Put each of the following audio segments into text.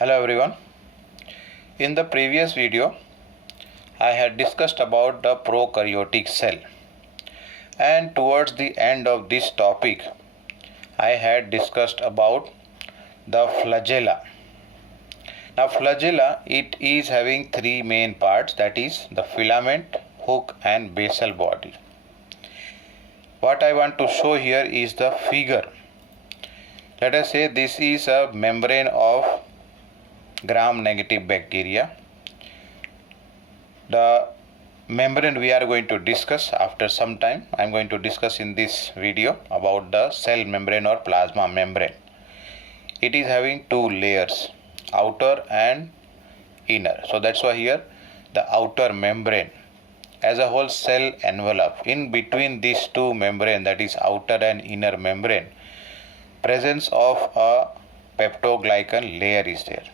Hello everyone. In the previous video, I had discussed about the prokaryotic cell, and towards the end of this topic, I had discussed about the flagella. Now flagella, it is having three main parts, that is the filament, hook and basal body. What I want to show here is the figure. Let us say this is a membrane of gram-negative bacteria. The membrane we are going to discuss after some time. I am going to discuss in this video about the cell membrane or plasma membrane. It is having two layers, outer and inner. So that's why here the outer membrane as a whole cell envelope. In between these two membrane, that is outer and inner membrane, presence of a peptoglycan layer is there.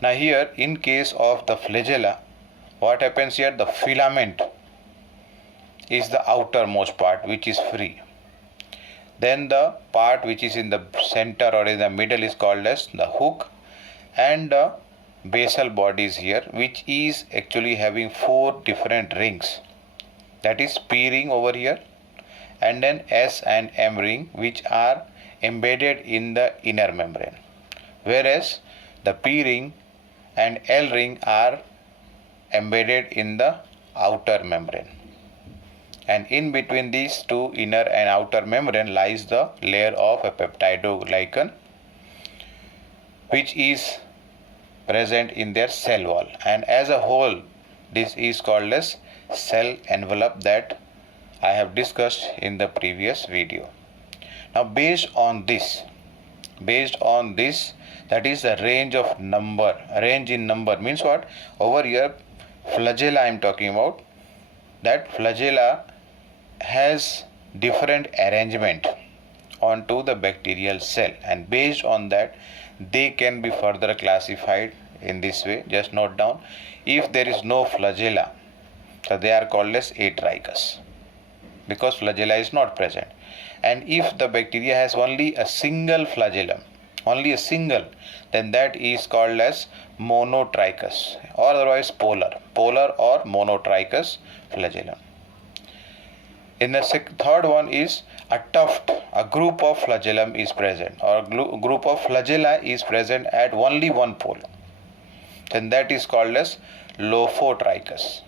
Now here in case of the flagella, what happens here? The filament is the outermost part which is free. Then the part which is in the center or in the middle is called as the hook, and the basal body is here, which is actually having four different rings. That is P ring over here, and then S and M ring, which are embedded in the inner membrane, whereas the P ring and L ring are embedded in the outer membrane, and in between these two inner and outer membrane lies the layer of a peptidoglycan, which is present in their cell wall, and as a whole this is called as cell envelope that I have discussed in the previous video. Now based on this, that is the range of number. Range in number means what? Over here flagella I am talking about. That flagella has different arrangement onto the bacterial cell, and based on that they can be further classified in this way. Just note down, if there is no flagella, so they are called as atrichous because flagella is not present. And if the bacteria has only a single flagellum, then that is called as monotrichous, or otherwise polar or monotrichous flagellum. In the third one is a tuft, a group of flagellum is present, or group of flagella is present at only one pole, then that is called as lophotrichous.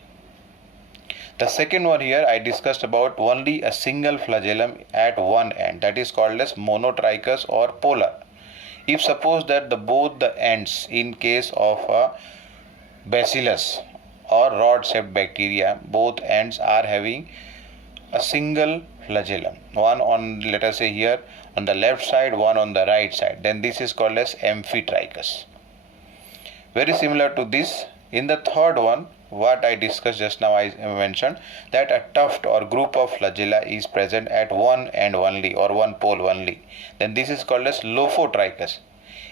The second one here I discussed about only a single flagellum at one end, that is called as monotrichous or polar. If suppose that both the ends, in case of a bacillus or rod-shaped bacteria, both ends are having a single flagellum, one on, let us say here on the left side, one on the right side, then this is called as amphitrichous. Very similar to this, in the third one, what I discussed just now, I mentioned that a tuft or group of flagella is present at one end only, or one pole only, then this is called as lophotrichous.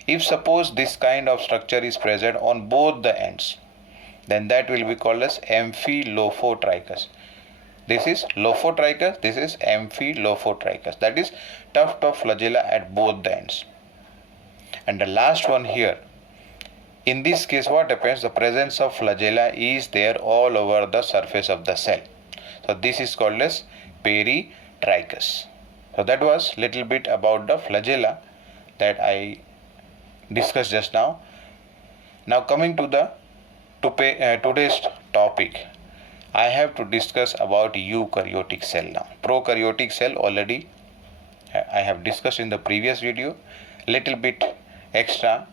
If suppose this kind of structure is present on both the ends, then that will be called as amphilophotrichous. This is lophotrichous, this is amphilophotrichous, that is tuft of flagella at both the ends. And the last one here, in this case what happens? The presence of flagella is there all over the surface of the cell. So this is called as peritrichous. So that was little bit about the flagella that I discussed just now. Now coming to the today's topic, I have to discuss about eukaryotic cell now. Prokaryotic cell already I have discussed in the previous video. Little bit extra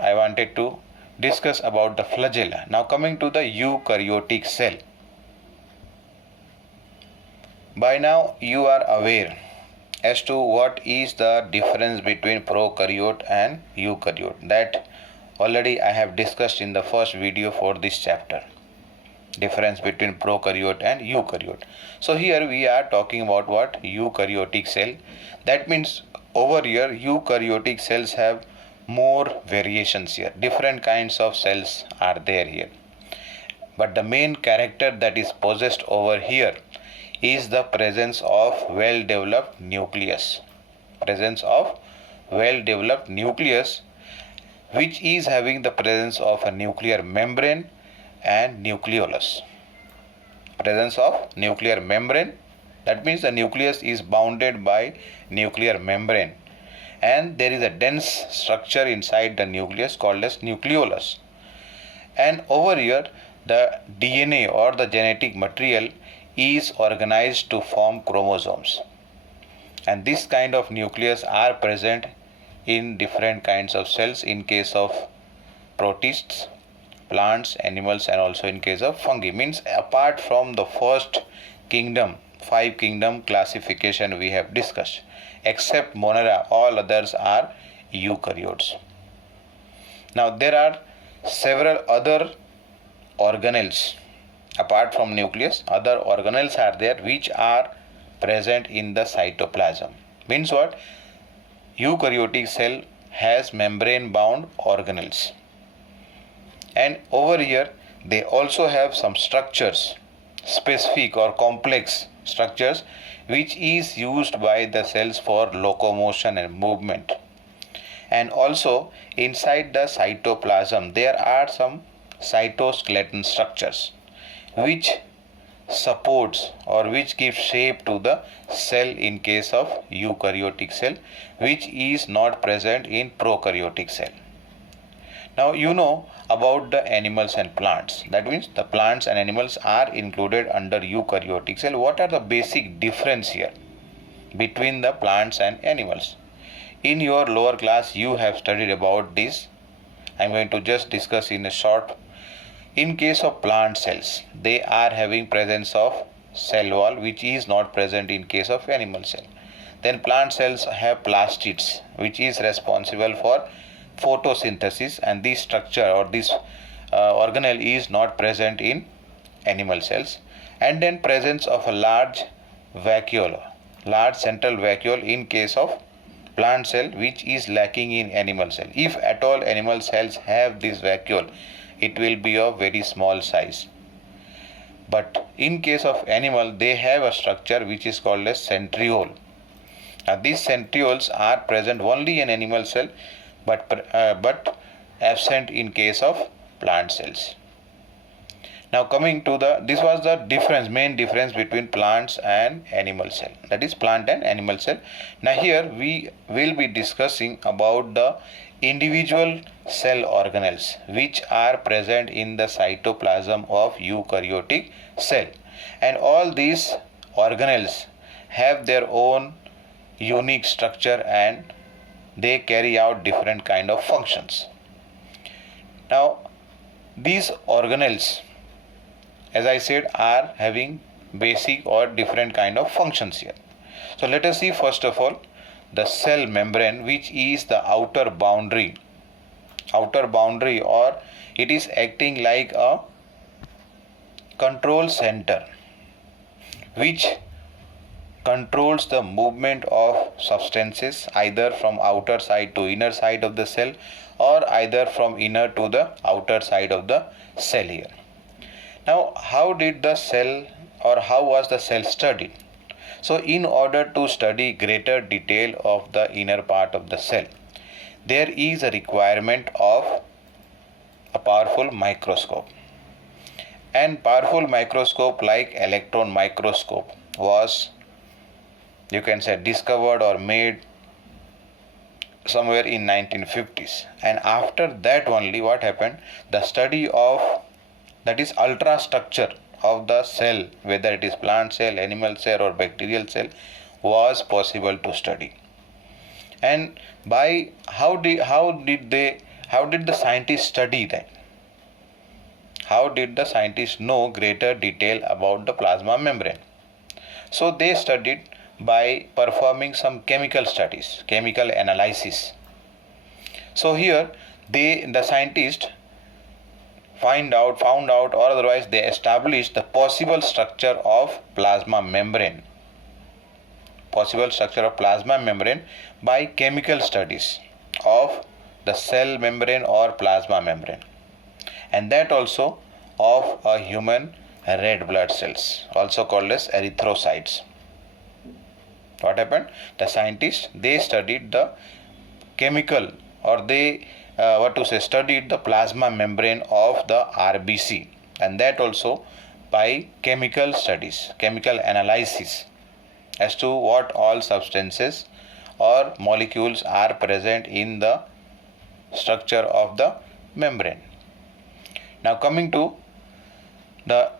I wanted to discuss about the flagella. Now coming to the eukaryotic cell. By now you are aware as to what is the difference between prokaryote and eukaryote. That already I have discussed in the first video for this chapter. Difference between prokaryote and eukaryote. So here we are talking about what? Eukaryotic cell. That means over here eukaryotic cells have more variations here. Different kinds of cells are there here. But the main character that is possessed over here is the presence of well-developed nucleus. which is having the presence of a nuclear membrane and nucleolus. Presence of nuclear membrane, that means the nucleus is bounded by nuclear membrane, and there is a dense structure inside the nucleus called as nucleolus. And over here the DNA or the genetic material is organized to form chromosomes, and this kind of nucleus are present in different kinds of cells in case of protists, plants, animals, and also in case of fungi. Means apart from the first kingdom, 5 kingdom classification we have discussed, except Monera, all others are eukaryotes. Now there are several other organelles apart from nucleus. Other organelles are there which are present in the cytoplasm. Means what? Eukaryotic cell has membrane bound organelles, and over here they also have some structures, specific or complex structures, which is used by the cells for locomotion and movement. And also inside the cytoplasm there are some cytoskeleton structures which supports or which gives shape to the cell in case of eukaryotic cell, which is not present in prokaryotic cell. Now you know about the animals and plants. That means the plants and animals are included under eukaryotic cell. What are the basic difference here between the plants and animals? In your lower class you have studied about this. I am going to just discuss in a short. In case of plant cells, they are having presence of cell wall, which is not present in case of animal cell. Then plant cells have plastids, which is responsible for photosynthesis, and this structure or this organelle is not present in animal cells. And then presence of a large vacuole, large central vacuole in case of plant cell, which is lacking in animal cell. If at all animal cells have this vacuole, it will be of very small size. But in case of animal, they have a structure which is called as centriole. Now these centrioles are present only in animal cell, but absent in case of plant cells. Now coming to this was the main difference between plants and animal cell, that is plant and animal cell. Now here we will be discussing about the individual cell organelles which are present in the cytoplasm of eukaryotic cell, and all these organelles have their own unique structure and they carry out different kind of functions. Now these organelles, as I said, are having basic or different kind of functions here. So let us see first of all the cell membrane, which is the outer boundary, or it is acting like a control center which controls the movement of substances either from outer side to inner side of the cell, or either from inner to the outer side of the cell here. Now how did the cell, or how was the cell studied? So in order to study greater detail of the inner part of the cell, there is a requirement of a powerful microscope. And powerful microscope like electron microscope was, you can say, discovered or made somewhere in 1950s. And after that only what happened, the study of, that is, ultrastructure of the cell, whether it is plant cell, animal cell or bacterial cell, was possible to study. And by how did the scientists study that? How did the scientists know greater detail about the plasma membrane? So they studied by performing some chemical studies, chemical analysis. So here the scientists found out or otherwise they established the possible structure of plasma membrane by chemical studies of the cell membrane or plasma membrane, and that also of a human red blood cells, also called as erythrocytes. What happened? The scientists, they studied the chemical, or they studied the plasma membrane of the RBC, and that also by chemical studies, chemical analysis, as to what all substances or molecules are present in the structure of the membrane. Now coming to the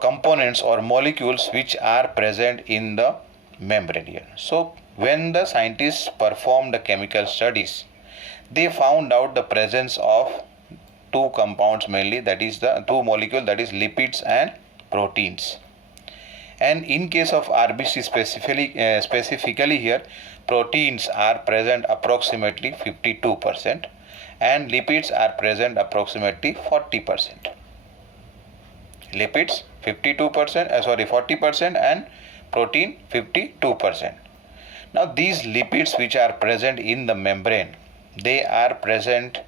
components or molecules which are present in the membrane here. So when the scientists performed the chemical studies, they found out the presence of two compounds mainly, that is the two molecules, that is lipids and proteins. And in case of RBC specifically here, proteins are present approximately 52% and lipids are present approximately 40%. Lipids 40% and protein 52%. Now these lipids which are present in the membrane, they are present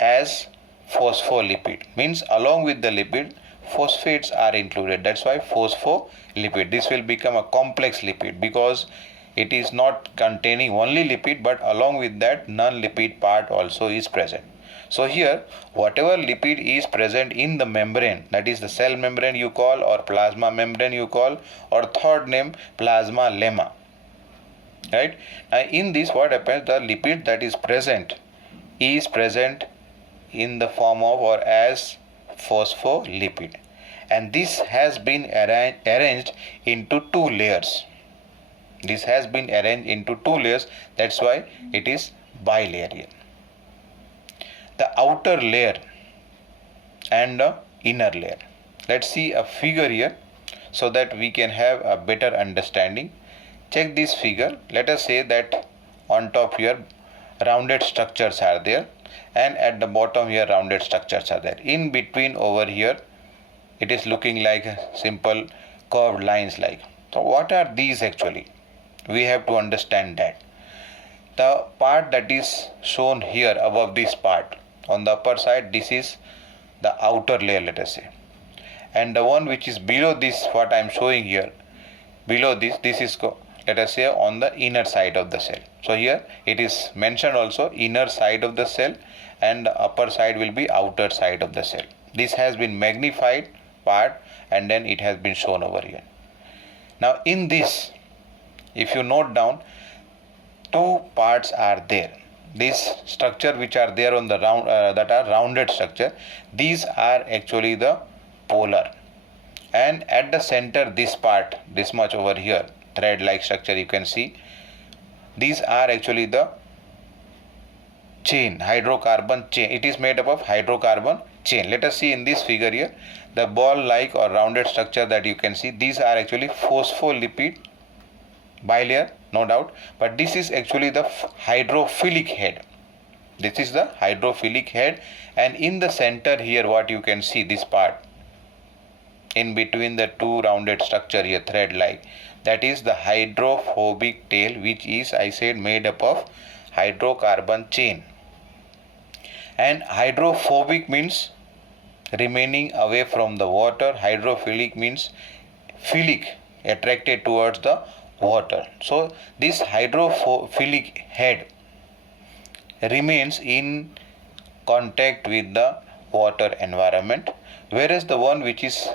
as phospholipid, means along with the lipid phosphates are included. That's why phospholipid. This will become a complex lipid because it is not containing only lipid, but along with that non-lipid part also is present. So here whatever lipid is present in the membrane, that is the cell membrane you call, or plasma membrane you call, or third name plasma lemma, right? Now in this what happens, the lipid that is present in the form of or as phospholipid, and this has been arranged into two layers. That's why it is bilayer here. The outer layer and the inner layer. Let's see a figure here so that we can have a better understanding. Check this figure. Let us say that on top here rounded structures are there, and at the bottom here rounded structures are there. In between over here it is looking like simple curved lines like. So what are these actually? We have to understand that. The part that is shown here above this part on the upper side, this is the outer layer, let us say, and the one which is below this, what I am showing here, below this is let us say on the inner side of the cell. So here it is mentioned also inner side of the cell, and the upper side will be outer side of the cell. This has been magnified part and then it has been shown over here. Now in this, if you note down, two parts are there. This structure which are there on the round that are rounded structure, these are actually the polar, and at the center this part, this much over here, thread like structure you can see, these are actually the chain, hydrocarbon chain. It is made up of hydrocarbon chain. Let us see in this figure here, the ball like or rounded structure that you can see, these are actually phospholipid bilayer, no doubt, but this is actually the hydrophilic head. This is the hydrophilic head, and in the center here what you can see, this part in between the two rounded structure here, thread like, that is the hydrophobic tail, which is, I said, made up of hydrocarbon chain. And hydrophobic means remaining away from the water, hydrophilic means philic, attracted towards the water. So this hydrophilic head remains in contact with the water environment, whereas the one which is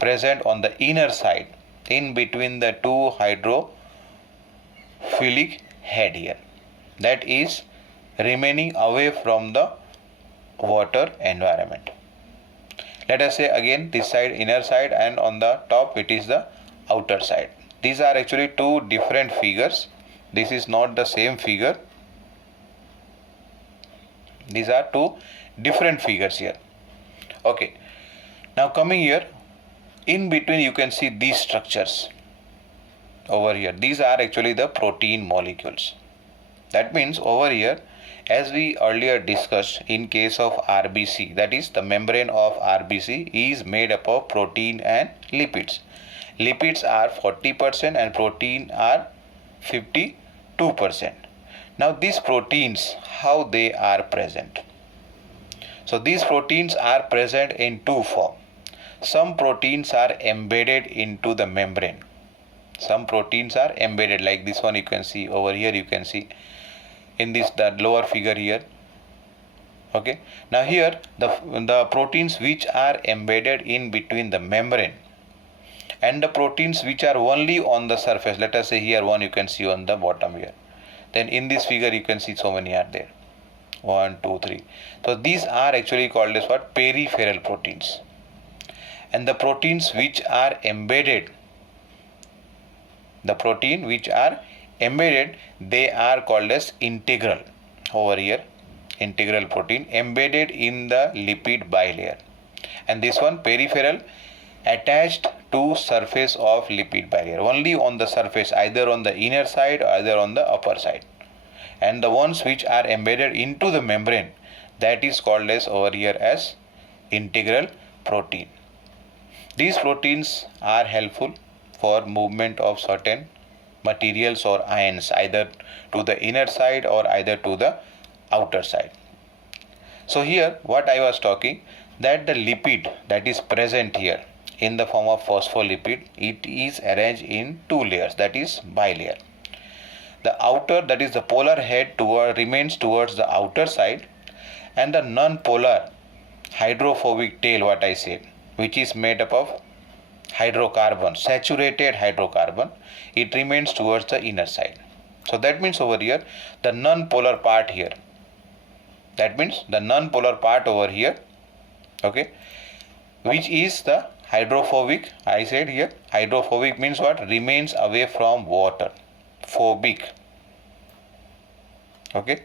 present on the inner side in between the two hydrophilic head here, that is remaining away from the water environment. Let us say again this side inner side, and on the top it is the outer side. These are actually two different figures. This is not the same figure. These are two different figures here. Okay. Now coming here, in between you can see these structures over here. These are actually the protein molecules. That means over here, as we earlier discussed, in case of RBC, that is the membrane of RBC is made up of protein and lipids. Lipids are 40% and protein are 52%. Now these proteins, how they are present? So these proteins are present in two forms. Some proteins are embedded into the membrane. Some proteins are embedded, like this one you can see over here, you can see in this, the lower figure here, Okay, now here the proteins which are embedded in between the membrane and the proteins which are only on the surface, let us say here one you can see on the bottom here, then in this figure you can see so many are there, 1 2 3. So these are actually called as what? Peripheral proteins. And the proteins which are embedded, the protein which are embedded, they are called as integral. Over here, integral protein embedded in the lipid bilayer, and this one peripheral, attached to surface of lipid bilayer, only on the surface, either on the inner side or either on the upper side. And the ones which are embedded into the membrane, that is called as over here as integral protein. These proteins are helpful for movement of certain materials or ions either to the inner side or either to the outer side. So here what I was talking, that the lipid that is present here in the form of phospholipid, it is arranged in two layers, that is bilayer. The outer, that is the polar head remains towards the outer side, and the non-polar hydrophobic tail, what I said, which is made up of hydrocarbon, saturated hydrocarbon, it remains towards the inner side. So that means over here the non-polar part here, that means the non-polar part over here, okay, which is the hydrophobic. I said here hydrophobic means what? Remains away from water. Phobic. Okay.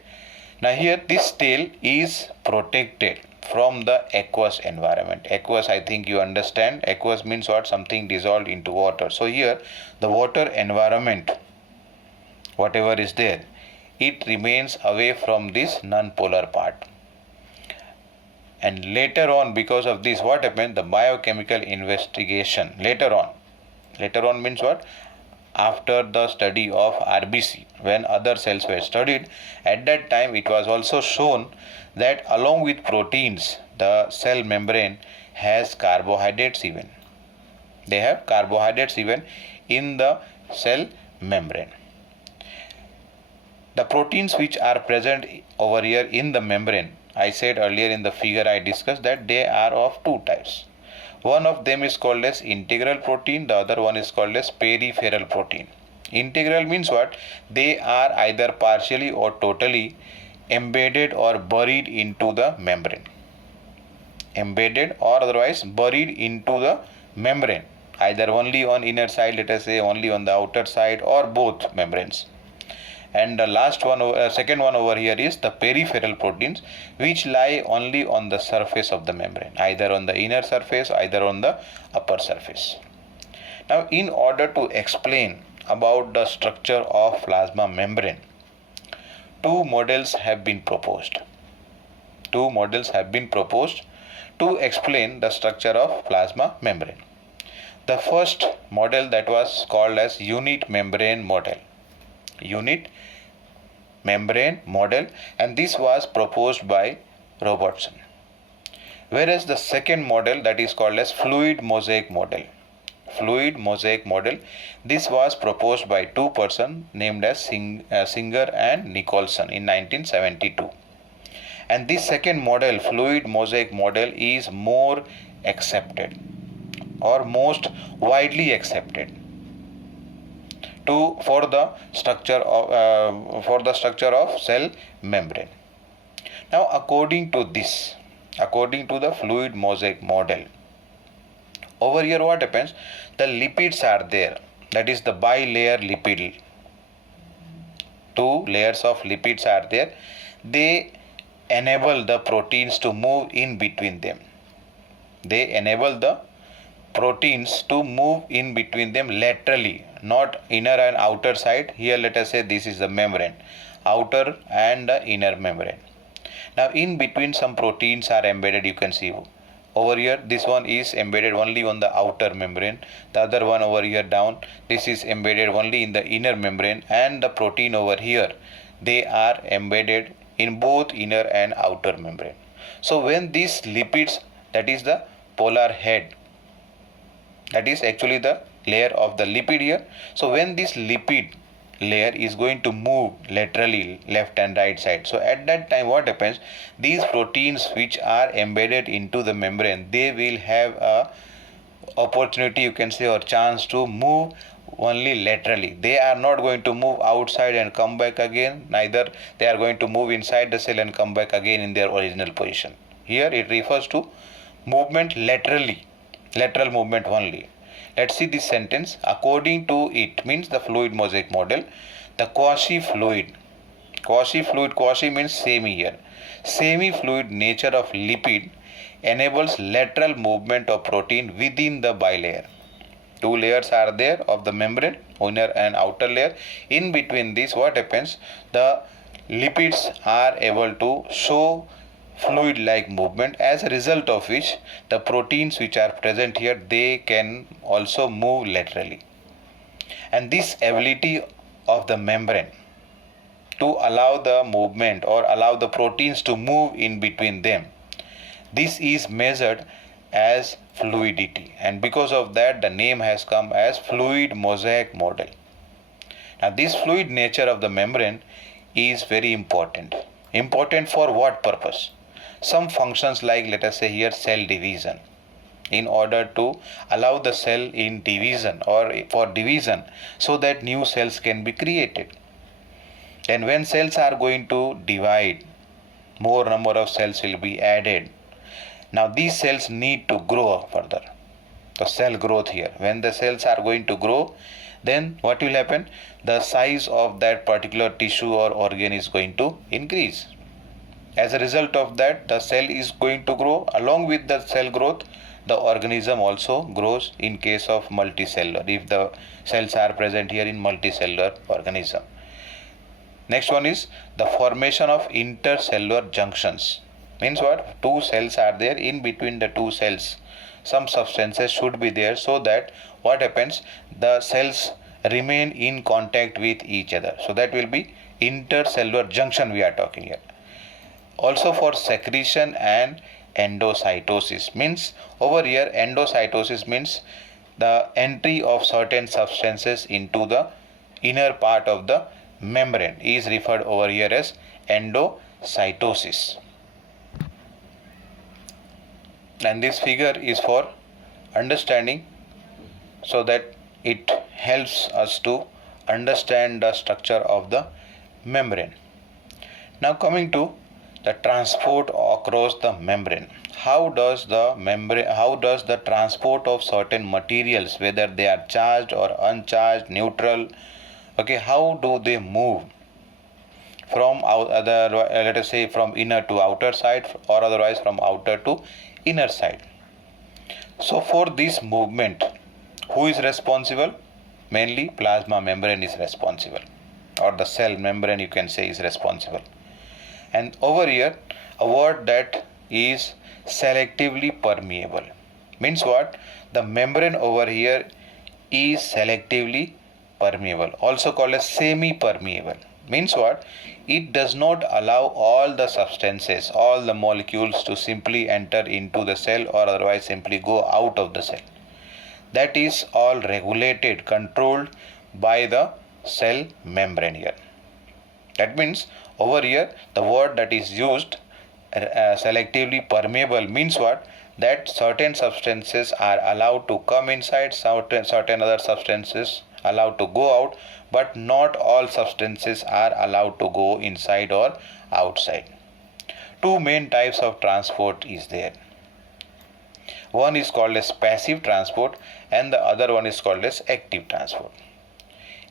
Now here this tail is protected from the aqueous environment. Aqueous, I think you understand. Aqueous means what? Something dissolved into water. So here the water environment, whatever is there, it remains away from this non-polar part. And later on, because of this, what happened? The biochemical investigation later on means what? After the study of RBC, when other cells were studied, at that time it was also shown that along with proteins, the cell membrane has carbohydrates even. They have carbohydrates even in the cell membrane. The proteins which are present over here in the membrane, I said earlier in the figure I discussed that they are of two types. One of them is called as integral protein, the other one is called as peripheral protein. Integral means what? They are either partially or totally embedded or buried into the membrane. Embedded or otherwise buried into the membrane, either only on inner side, let us say only on the outer side, or both membranes. And the last one, second one over here is the peripheral proteins, which lie only on the surface of the membrane, either on the inner surface, either on the upper surface. Now, in order to explain about the structure of plasma membrane, two models have been proposed. Two models have been proposed to explain the structure of plasma membrane. The first model, that was called as unit membrane model. Unit membrane model, and this was proposed by Robertson. Whereas the second model, that is called as fluid mosaic model. Fluid mosaic model, this was proposed by two persons named as Singer and Nicholson in 1972. And this second model, fluid mosaic model, is more accepted or most widely accepted for the structure of cell membrane. Now, according to the fluid mosaic model, over here what happens? The lipids are there, that is the bilayer lipid. Two layers of lipids are there. They enable the proteins to move in between them. They enable the proteins to move in between them laterally, not inner and outer side. Here let us say this is the membrane, outer and the inner membrane. Now in between some proteins are embedded, you can see over here this one is embedded only on the outer membrane, the other one over here down, this is embedded only in the inner membrane, and the protein over here, they are embedded in both inner and outer membrane. So when these lipids, that is the polar head, that is actually the layer of the lipid here. So when this lipid layer is going to move laterally left and right side. So at that time what happens, these proteins which are embedded into the membrane, they will have a opportunity, you can say, or chance to move only laterally. They are not going to move outside and come back again, neither they are going to move inside the cell and come back again in their original position. Here it refers to movement laterally, lateral movement only. Let's see this sentence. According to it, means the fluid mosaic model, the quasi-fluid, quasi means semi here, semi-fluid nature of lipid enables lateral movement of protein within the bilayer. Two layers are there of the membrane, inner and outer layer. In between this, what happens, the lipids are able to show fluid like movement, as a result of which the proteins which are present here, they can also move laterally. And this ability of the membrane to allow the movement or allow the proteins to move in between them, this is measured as fluidity, and because of that the name has come as fluid mosaic model. Now this fluid nature of the membrane is very important. Important for what purpose? Some functions, like let us say here cell division. In order to allow the cell in division or for division, so that new cells can be created. And when cells are going to divide, more number of cells will be added. Now these cells need to grow further. The cell growth here. When the cells are going to grow, then what will happen? The size of that particular tissue or organ is going to increase. As a result of that, the cell is going to grow. Along with the cell growth, the organism also grows in case of multicellular, if the cells are present here in multicellular organism. Next one is the formation of intercellular junctions. Means what? Two cells are there, in between the two cells some substances should be there, so that what happens, the cells remain in contact with each other. So that will be intercellular junction we are talking here. Also for secretion and endocytosis, means over here endocytosis means the entry of certain substances into the inner part of the membrane is referred over here as endocytosis. And this figure is for understanding, so that it helps us to understand the structure of the membrane. Now coming to the transport across the membrane. How does the transport of certain materials, whether they are charged or uncharged, neutral, how do they move from let us say from inner to outer side, or otherwise from outer to inner side? So for this movement, who is responsible? Mainly plasma membrane is responsible, or the cell membrane you can say is responsible. And over here a word that is selectively permeable. Means what? The membrane over here is selectively permeable, also called as semi-permeable. Means what? It does not allow all the substances, all the molecules to simply enter into the cell or otherwise simply go out of the cell. That is all regulated, controlled by the cell membrane here. That means over here the word that is used, selectively permeable, means what? That certain substances are allowed to come inside, certain other substances allowed to go out, but not all substances are allowed to go inside or outside. Two main types of transport is there. One is called as passive transport and the other one is called as active transport.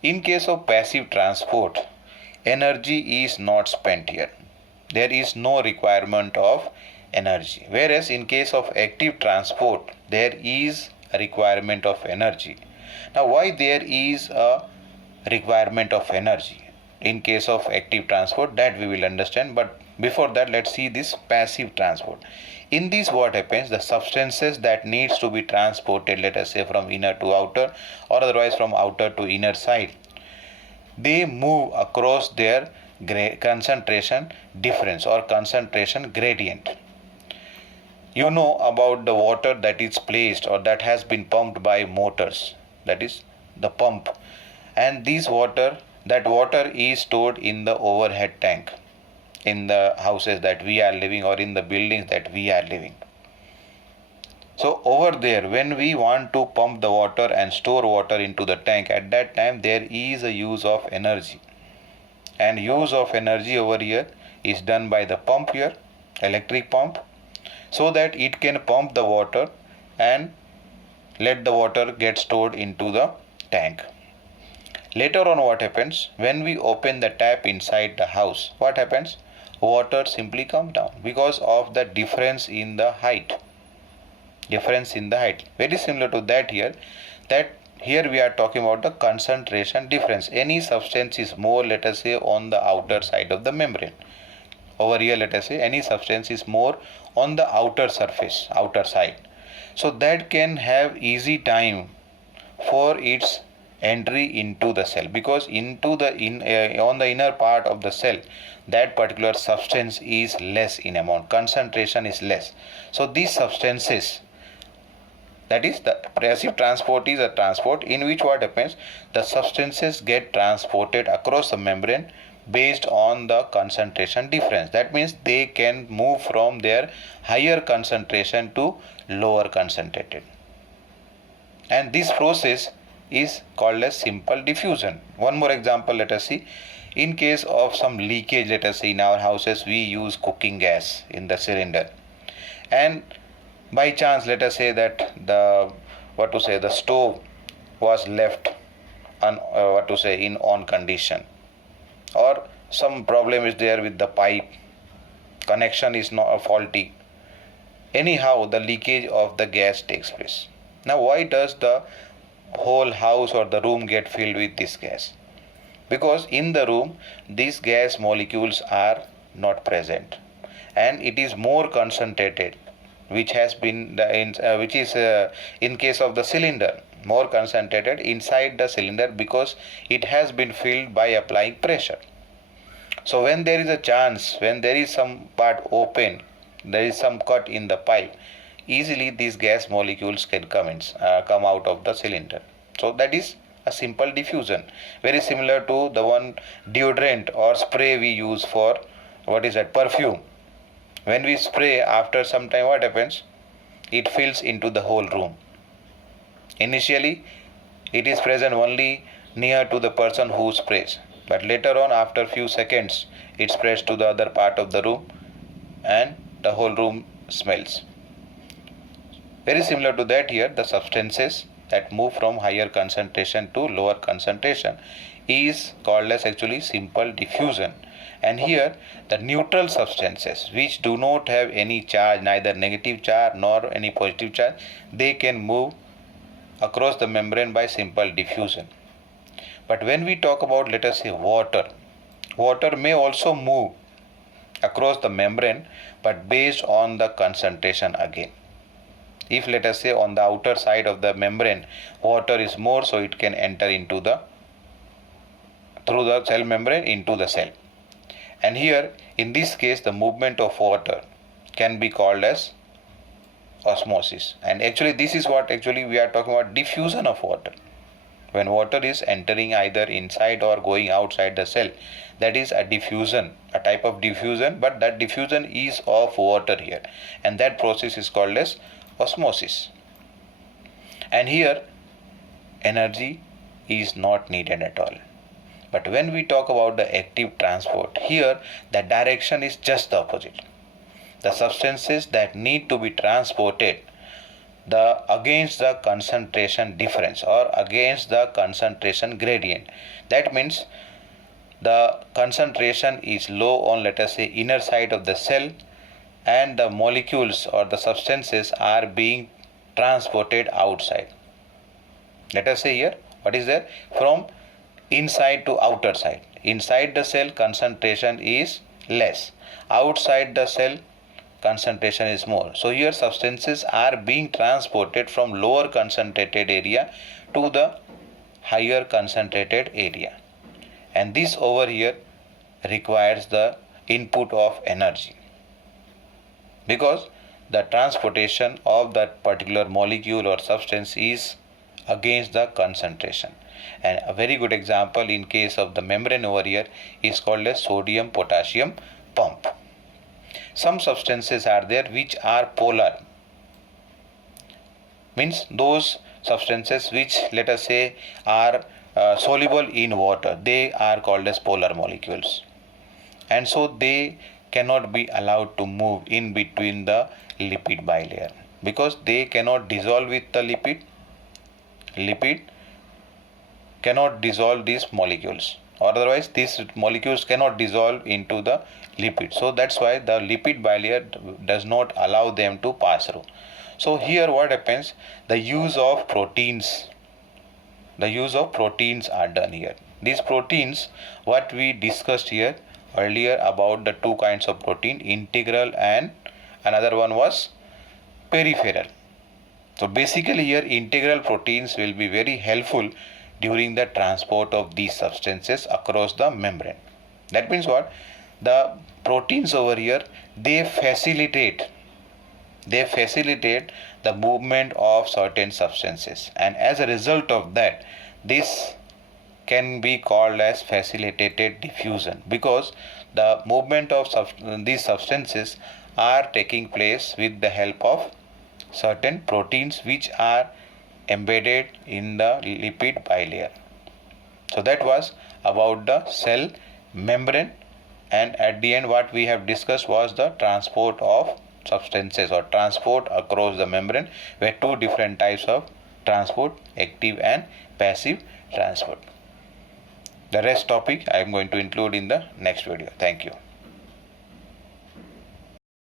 In case of passive transport, energy is not spent here. There is no requirement of energy. Whereas in case of active transport, there is a requirement of energy. Now why there is a requirement of energy in case of active transport, that we will understand, but before that let's see this passive transport. In this what happens, the substances that needs to be transported, let us say from inner to outer or otherwise from outer to inner side, they move across their concentration difference or concentration gradient. You know about the water that is placed or that has been pumped by motors, that is the pump, and this water that water is stored in the overhead tank in the houses that we are living or in the buildings that we are living. So over there, when we want to pump the water and store water into the tank, at that time there is a use of energy. And use of energy over here is done by the pump here, electric pump, so that it can pump the water and let the water get stored into the tank. Later on, what happens when we open the tap inside the house? What happens? Water simply comes down because of the difference in the height. Very similar to that here. That here we are talking about the concentration difference. Any substance is more, let us say, on the outer side of the membrane. Over here, let us say, any substance is more on the outer surface, outer side. So that can have easy time for its entry into the cell, because into the on the inner part of the cell, that particular substance is less in amount, concentration is less. So these substances, that is, the passive transport is a transport in which what happens, the substances get transported across the membrane based on the concentration difference. That means they can move from their higher concentration to lower concentrated, and this process is called as simple diffusion. One more example, let us see. In case of some leakage, let us say in our houses we use cooking gas in the cylinder, and by chance let us say that the stove was left in on condition, or some problem is there with the pipe, connection is not faulty, anyhow the leakage of the gas takes place. Now why does the whole house or the room get filled with this gas? Because in the room these gas molecules are not present, and it is more concentrated, which has been in case of the cylinder, more concentrated inside the cylinder because it has been filled by applying pressure. So when there is a chance, when there is some part open, there is some cut in the pipe, easily these gas molecules can come out of the cylinder. So that is a simple diffusion, very similar to the one deodorant or spray we use for perfume. When we spray, after some time what happens? It fills into the whole room. Initially it is present only near to the person who sprays, but later on, after few seconds, it spreads to the other part of the room and the whole room smells. Very similar to that here, the substances that move from higher concentration to lower concentration is called as actually simple diffusion. And here the neutral substances which do not have any charge, neither negative charge nor any positive charge, they can move across the membrane by simple diffusion. But when we talk about, let us say, water may also move across the membrane, but based on the concentration again. If, let us say, on the outer side of the membrane water is more, so it can enter through the cell membrane into the cell. And here in this case the movement of water can be called as osmosis. And actually this is what we are talking about, diffusion of water. When water is entering either inside or going outside the cell, that is a diffusion, a type of diffusion, but that diffusion is of water here, and that process is called as osmosis. And here energy is not needed at all. But when we talk about the active transport, here the direction is just the opposite. The substances that need to be transported against the concentration difference or against the concentration gradient. That means the concentration is low on, let us say, inner side of the cell, and the molecules or the substances are being transported outside. Let us say here, what is there? From inside to outer side. Inside the cell concentration is less. Outside the cell concentration is more. So here substances are being transported from lower concentrated area to the higher concentrated area. And this over here requires the input of energy, because the transportation of that particular molecule or substance is against the concentration. And a very good example in case of the membrane over here is called as sodium potassium pump. Some substances are there which are polar, means those substances which, let us say, are soluble in water, they are called as polar molecules, and so they cannot be allowed to move in between the lipid bilayer because they cannot dissolve with the lipid cannot dissolve these molecules, or otherwise these molecules cannot dissolve into the lipid. So that's why the lipid bilayer does not allow them to pass through. So here what happens, the use of proteins are done here. These proteins, what we discussed here earlier about the two kinds of protein, integral and another one was peripheral. So basically here integral proteins will be very helpful during the transport of these substances across the membrane. That means what? The proteins over here, they facilitate the movement of certain substances, and as a result of that, this can be called as facilitated diffusion, because the movement of these substances are taking place with the help of certain proteins which are embedded in the lipid bilayer. So that was about the cell membrane, and at the end what we have discussed was the transport of substances or transport across the membrane, where two different types of transport, active and passive transport. The rest topic I am going to include in the next video. Thank you.